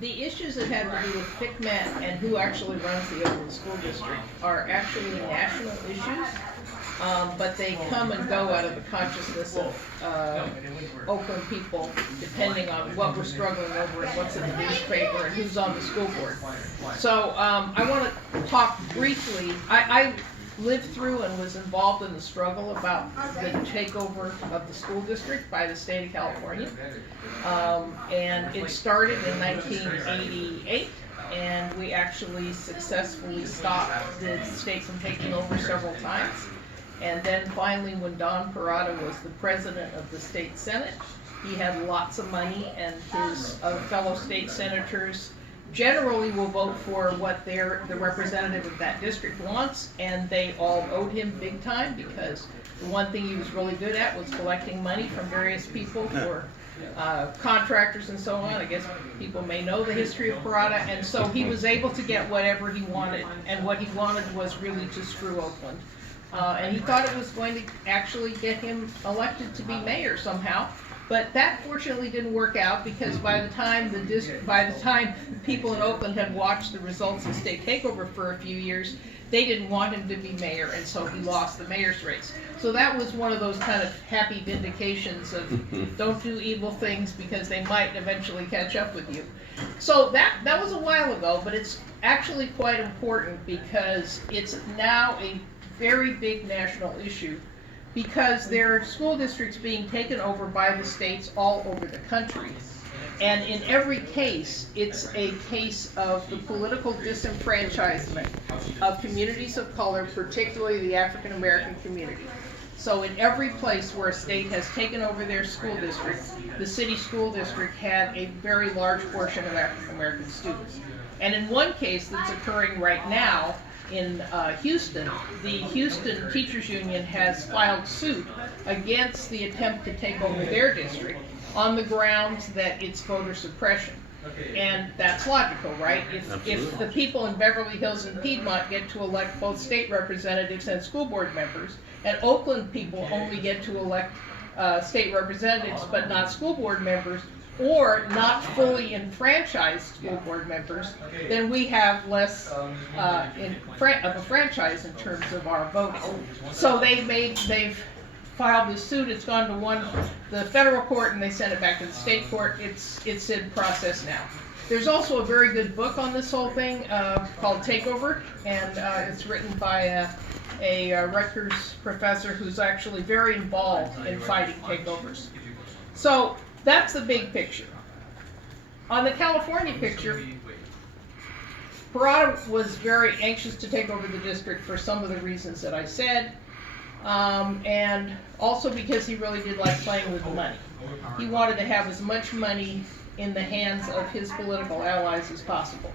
The issues that have to do with FCMAT and who actually runs the Oakland School District are actually national issues, but they come and go out of the consciousness of Oakland people, depending on what we're struggling over and what's in the newspaper and who's on the school board. So I want to talk briefly. I lived through and was involved in the struggle about the takeover of the school district by the state of California. And it started in 1988, and we actually successfully stopped the state from taking over several times. And then finally, when Don Parada was the president of the state senate, he had lots of money, and his fellow state senators generally will vote for what the representative of that district wants, and they all owed him big time, because the one thing he was really good at was collecting money from various people for contractors and so on. I guess people may know the history of Parada, and so he was able to get whatever he wanted, and what he wanted was really to screw Oakland. And he thought it was going to actually get him elected to be mayor somehow. But that fortunately didn't work out, because by the time people in Oakland had watched the results of state takeover for a few years, they didn't want him to be mayor, and so he lost the mayor's race. So that was one of those kind of happy vindications of don't do evil things because they might eventually catch up with you. So that was a while ago, but it's actually quite important because it's now a very big national issue, because there are school districts being taken over by the states all over the country. And in every case, it's a case of the political disenfranchisement of communities of color, particularly the African American community. So in every place where a state has taken over their school district, the city school district had a very large portion of African American students. And in one case that's occurring right now, in Houston, the Houston Teachers Union has filed suit against the attempt to take over their district on the grounds that it's voter suppression. And that's logical, right? If the people in Beverly Hills and Piedmont get to elect both state representatives and school board members, and Oakland people only get to elect state representatives but not school board members, or not fully enfranchised school board members, then we have less of a franchise in terms of our voting. So they've filed this suit. It's gone to the federal court, and they sent it back to the state court. It's in process now. There's also a very good book on this whole thing called Takeover, and it's written by a Rutgers professor who's actually very involved in fighting takeovers. So that's the big picture. On the California picture, Parada was very anxious to take over the district for some of the reasons that I said, and also because he really did like playing with the money. He wanted to have as much money in the hands of his political allies as possible.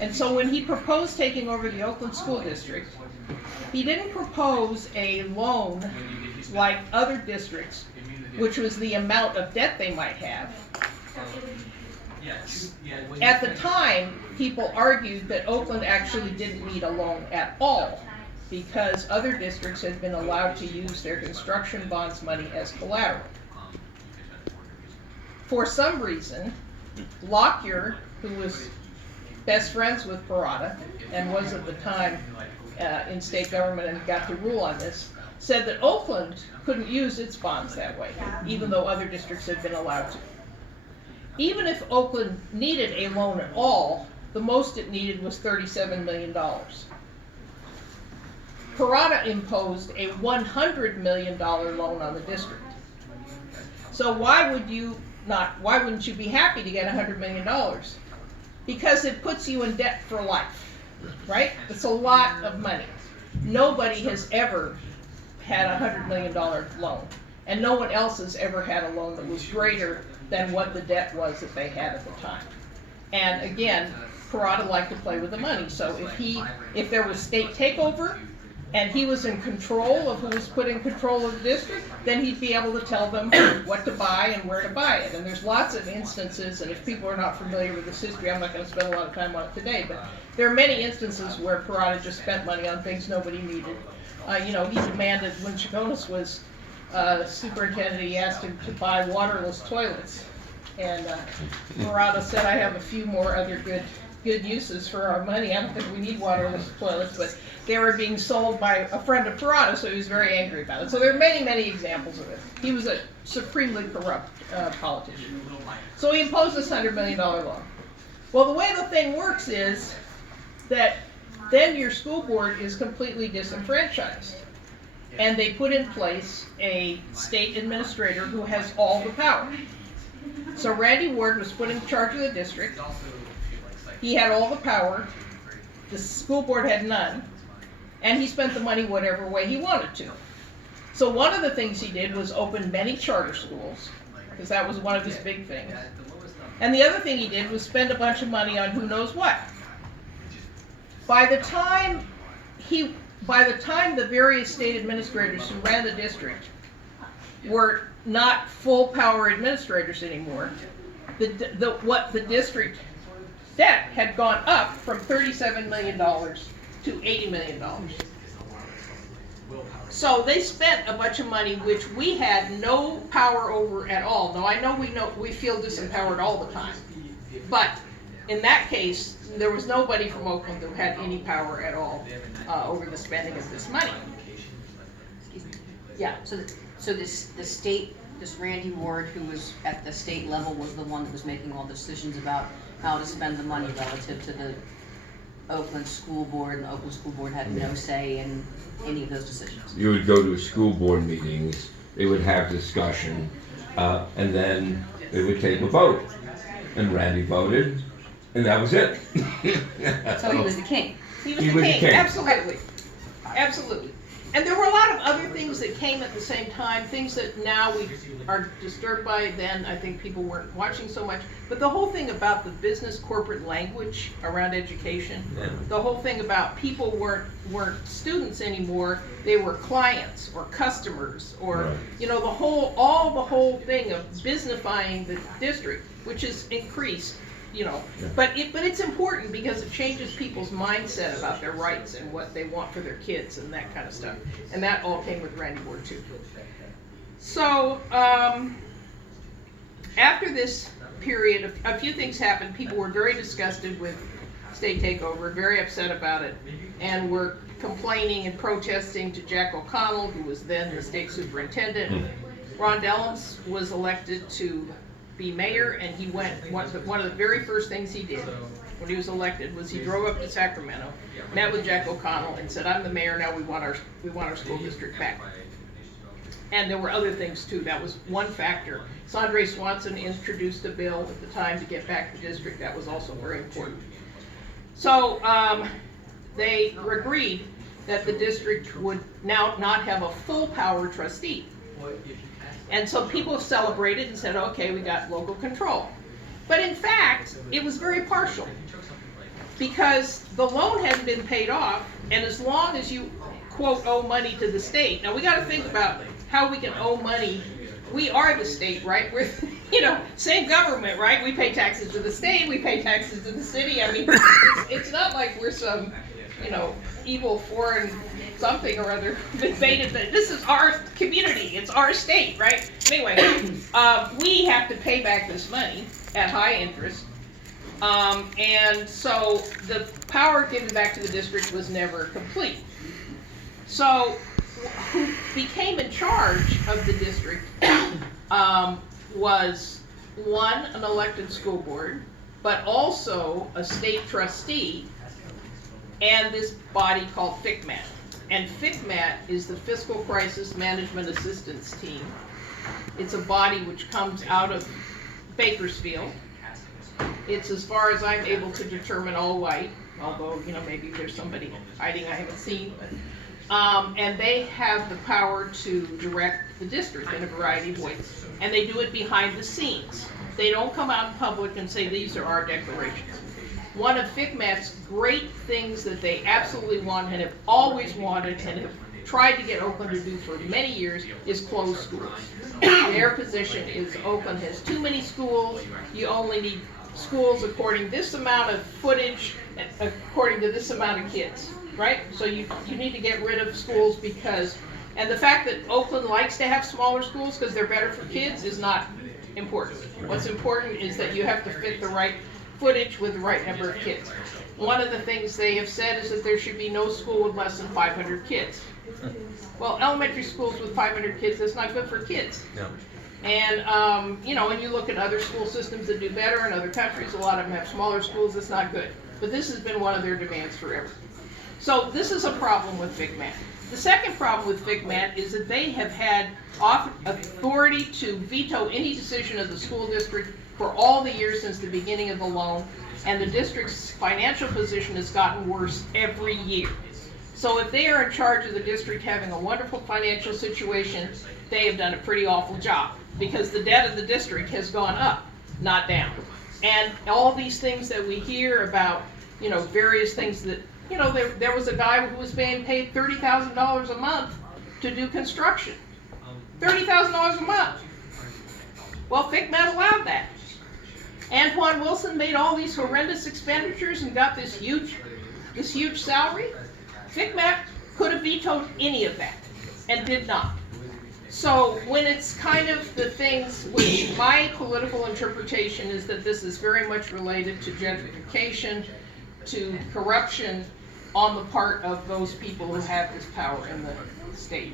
And so when he proposed taking over the Oakland School District, he didn't propose a loan like other districts, which was the amount of debt they might have. At the time, people argued that Oakland actually didn't need a loan at all, because other districts had been allowed to use their construction bonds money as collateral. For some reason, Lockyer, who was best friends with Parada and was at the time in state government and got to rule on this, said that Oakland couldn't use its bonds that way, even though other districts had been allowed to. Even if Oakland needed a loan at all, the most it needed was $37 million. Parada imposed a $100 million loan on the district. So why wouldn't you be happy to get $100 million? Because it puts you in debt for life, right? It's a lot of money. Nobody has ever had a $100 million loan, and no one else has ever had a loan that was greater than what the debt was that they had at the time. And again, Parada liked to play with the money, so if there was state takeover and he was in control of who was put in control of the district, then he'd be able to tell them what to buy and where to buy it. And there's lots of instances, and if people are not familiar with this history, I'm not going to spend a lot of time on it today, but there are many instances where Parada just spent money on things nobody needed. He demanded, when Chagonis was superintendent, he asked him to buy waterless toilets. And Murata said, I have a few more other good uses for our money. I don't think we need waterless toilets, but they were being sold by a friend of Murata, so he was very angry about it. So there are many, many examples of it. He was a supremely corrupt politician. So he imposed this $100 million law. Well, the way the thing works is that then your school board is completely disenfranchised. And they put in place a state administrator who has all the power. So Randy Ward was put in charge of the district. He had all the power. The school board had none. And he spent the money whatever way he wanted to. So one of the things he did was open many charter schools, because that was one of his big things. And the other thing he did was spend a bunch of money on who knows what. By the time the various state administrators who ran the district were not full power administrators anymore, the district debt had gone up from $37 million to $80 million. So they spent a bunch of money which we had no power over at all. Now I know we feel disempowered all the time, but in that case, there was nobody from Oakland who had any power at all over the spending of this money. Yeah. So this Randy Ward, who was at the state level, was the one that was making all the decisions about how to spend the money relative to the Oakland School Board, and the Oakland School Board had no say in any of those decisions. You would go to school board meetings, they would have discussion, and then they would take a vote. And Randy voted, and that was it. So he was the king. He was the king. Absolutely. Absolutely. And there were a lot of other things that came at the same time, things that now we are disturbed by. Then I think people weren't watching so much. But the whole thing about the business corporate language around education, the whole thing about people weren't students anymore, they were clients or customers, or right. You know, the whole thing of businessifying the district, which has increased. You know, yeah. But it's important because it changes people's mindset about their rights and what they want for their kids and that kind of stuff. And that all came with Randy Ward too. So after this period, a few things happened. People were very disgusted with state takeover, very upset about it, and were complaining and protesting to Jack O'Connell, who was then the state superintendent. Ron Dellums was elected to be mayor, and he went, one of the very first things he did when he was elected was he drove up to Sacramento, met with Jack O'Connell, and said, I'm the mayor now, we want our school district back. And there were other things too. That was one factor. Sondre Swanson introduced a bill at the time to get back the district. That was also very important. So they agreed that the district would now not have a full power trustee. And so people celebrated and said, okay, we got local control. But in fact, it was very partial, because the loan hadn't been paid off, and as long as you, quote, owe money to the state. Now we got to think about how we can owe money. We are the state, right? We're, same government, right? We pay taxes to the state, we pay taxes to the city. I mean, it's not like we're some, evil foreign something or other invaded. This is our community, it's our state, right? Anyway, we have to pay back this money at high interest. And so the power given back to the district was never complete. So who became in charge of the district was one, an elected school board, but also a state trustee and this body called FCMAT. And FCMAT is the Fiscal Crisis Management Assistance Team. It's a body which comes out of Bakersfield. It's, as far as I'm able to determine, all white, although, maybe there's somebody hiding I haven't seen. But, and they have the power to direct the district in a variety of ways. And they do it behind the scenes. They don't come out in public and say, these are our declarations. One of FCMAT's great things that they absolutely want and have always wanted and have tried to get Oakland to do for many years is close schools. Their position is Oakland has too many schools. You only need schools according to this amount of footage, according to this amount of kids, right? So you need to get rid of schools because, and the fact that Oakland likes to have smaller schools because they're better for kids is not important. What's important is that you have to fit the right footage with the right number of kids. One of the things they have said is that there should be no school with less than 500 kids. Well, elementary schools with 500 kids, that's not good for kids. No. And, you know, when you look at other school systems that do better in other countries, a lot of them have smaller schools, it's not good. But this has been one of their demands forever. So this is a problem with FCMAT. The second problem with FCMAT is that they have had authority to veto any decision of the school district for all the years since the beginning of the loan, and the district's financial position has gotten worse every year. So if they are in charge of the district having a wonderful financial situation, they have done a pretty awful job, because the debt of the district has gone up, not down. And all these things that we hear about, you know, various things that, you know, there was a guy who was being paid $30,000 a month to do construction. $30,000 a month. Well, FCMAT allowed that. Antoine Wilson made all these horrendous expenditures and got this huge salary. FCMAT could have vetoed any of that and did not. So when it's kind of the things, which my political interpretation is that this is very much related to gentrification, to corruption on the part of those people who have this power in the state.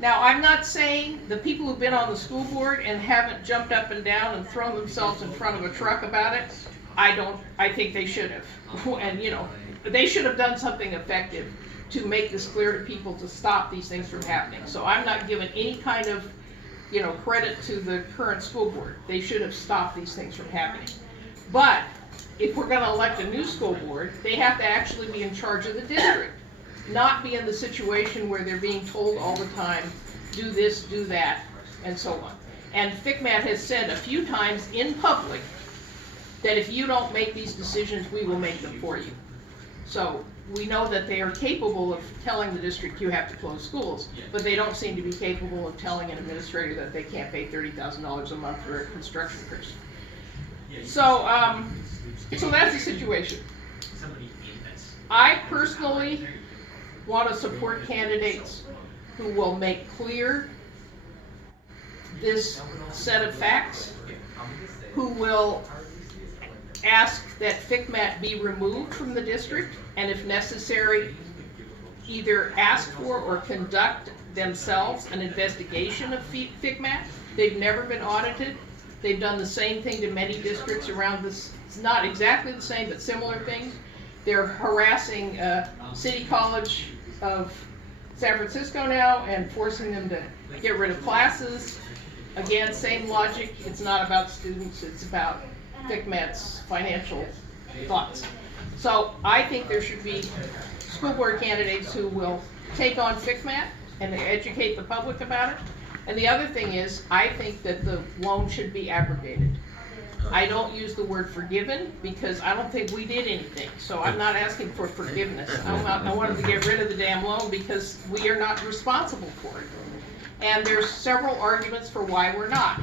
Now, I'm not saying the people who've been on the school board and haven't jumped up and down and thrown themselves in front of a truck about it, I think they should have. And, you know, they should have done something effective to make this clear to people to stop these things from happening. So I'm not giving any kind of, you know, credit to the current school board. They should have stopped these things from happening. But if we're going to elect a new school board, they have to actually be in charge of the district, not be in the situation where they're being told all the time, do this, do that, and so on. And FCMAT has said a few times in public that if you don't make these decisions, we will make them for you. So we know that they are capable of telling the district you have to close schools, but they don't seem to be capable of telling an administrator that they can't pay $30,000 a month for a construction person. So, so that's the situation. I personally want to support candidates who will make clear this set of facts, who will ask that FCMAT be removed from the district, and if necessary, either ask for or conduct themselves an investigation of FCMAT. They've never been audited. They've done the same thing to many districts around this. It's not exactly the same, but similar things. They're harassing City College of San Francisco now and forcing them to get rid of classes. Again, same logic. It's not about students, it's about FCMAT's financial thoughts. So I think there should be school board candidates who will take on FCMAT and educate the public about it. And the other thing is, I think that the loan should be abrogated. I don't use the word forgiven because I don't think we did anything. So I'm not asking for forgiveness. I want them to get rid of the damn loan because we are not responsible for it. And there's several arguments for why we're not.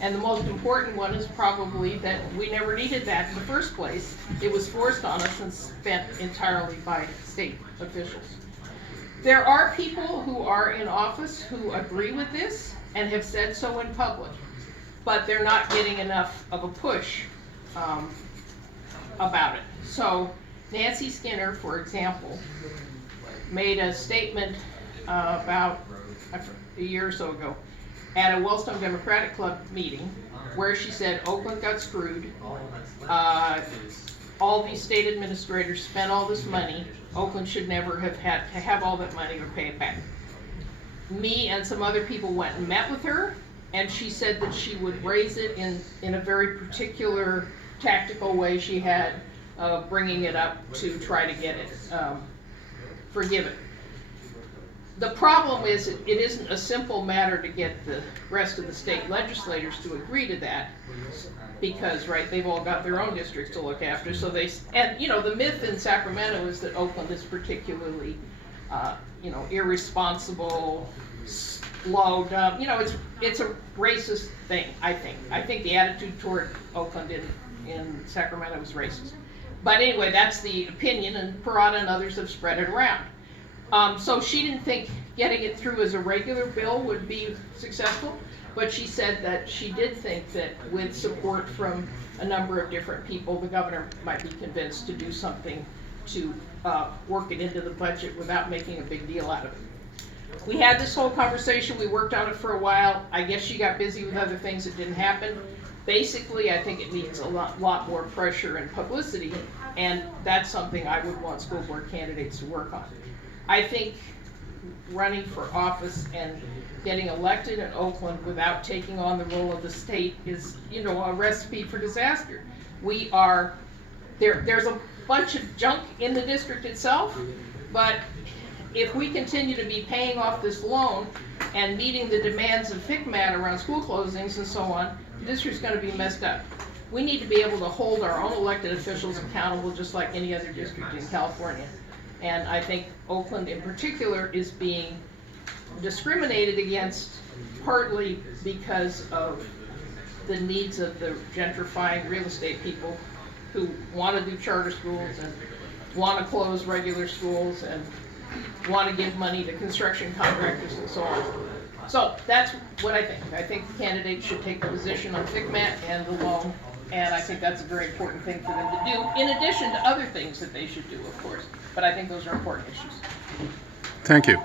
And the most important one is probably that we never needed that in the first place. It was forced on us and spent entirely by state officials. There are people who are in office who agree with this and have said so in public, but they're not getting enough of a push about it. So Nancy Skinner, for example, made a statement about a year or so ago at a Wellstone Democratic Club meeting where she said Oakland got screwed, all these state administrators spent all this money, Oakland should never have had to have all that money or pay it back. Me and some other people went and met with her, and she said that she would raise it in a very particular tactical way she had, bringing it up to try to get it forgiven. The problem is it isn't a simple matter to get the rest of the state legislators to agree to that because, right, they've all got their own districts to look after. So and you know, the myth in Sacramento is that Oakland is particularly, you know, irresponsible, slow, dumb. You know, it's a racist thing, I think. I think the attitude toward Oakland in Sacramento is racist. But anyway, that's the opinion, and Parada and others have spread it around. So she didn't think getting it through as a regular bill would be successful. But she said that she did think that with support from a number of different people, the governor might be convinced to do something to work it into the budget without making a big deal out of it. We had this whole conversation, we worked on it for a while. I guess she got busy with other things that didn't happen. Basically, I think it needs a lot more pressure and publicity, and that's something I would want school board candidates to work on. I think running for office and getting elected in Oakland without taking on the role of the state is, a recipe for disaster. There's a bunch of junk in the district itself, but if we continue to be paying off this loan and meeting the demands of FCMAT around school closings and so on, the district's gonna be messed up. We need to be able to hold our own elected officials accountable just like any other district in California. And I think Oakland in particular is being discriminated against partly because of the needs of the gentrifying real estate people who want to do charter schools and want to close regular schools and want to give money to construction contractors and so on. So that's what I think. I think the candidates should take the position on FCMAT and the loan, and I think that's a very important thing for them to do, in addition to other things that they should do, of course. But I think those are important issues. Thank you.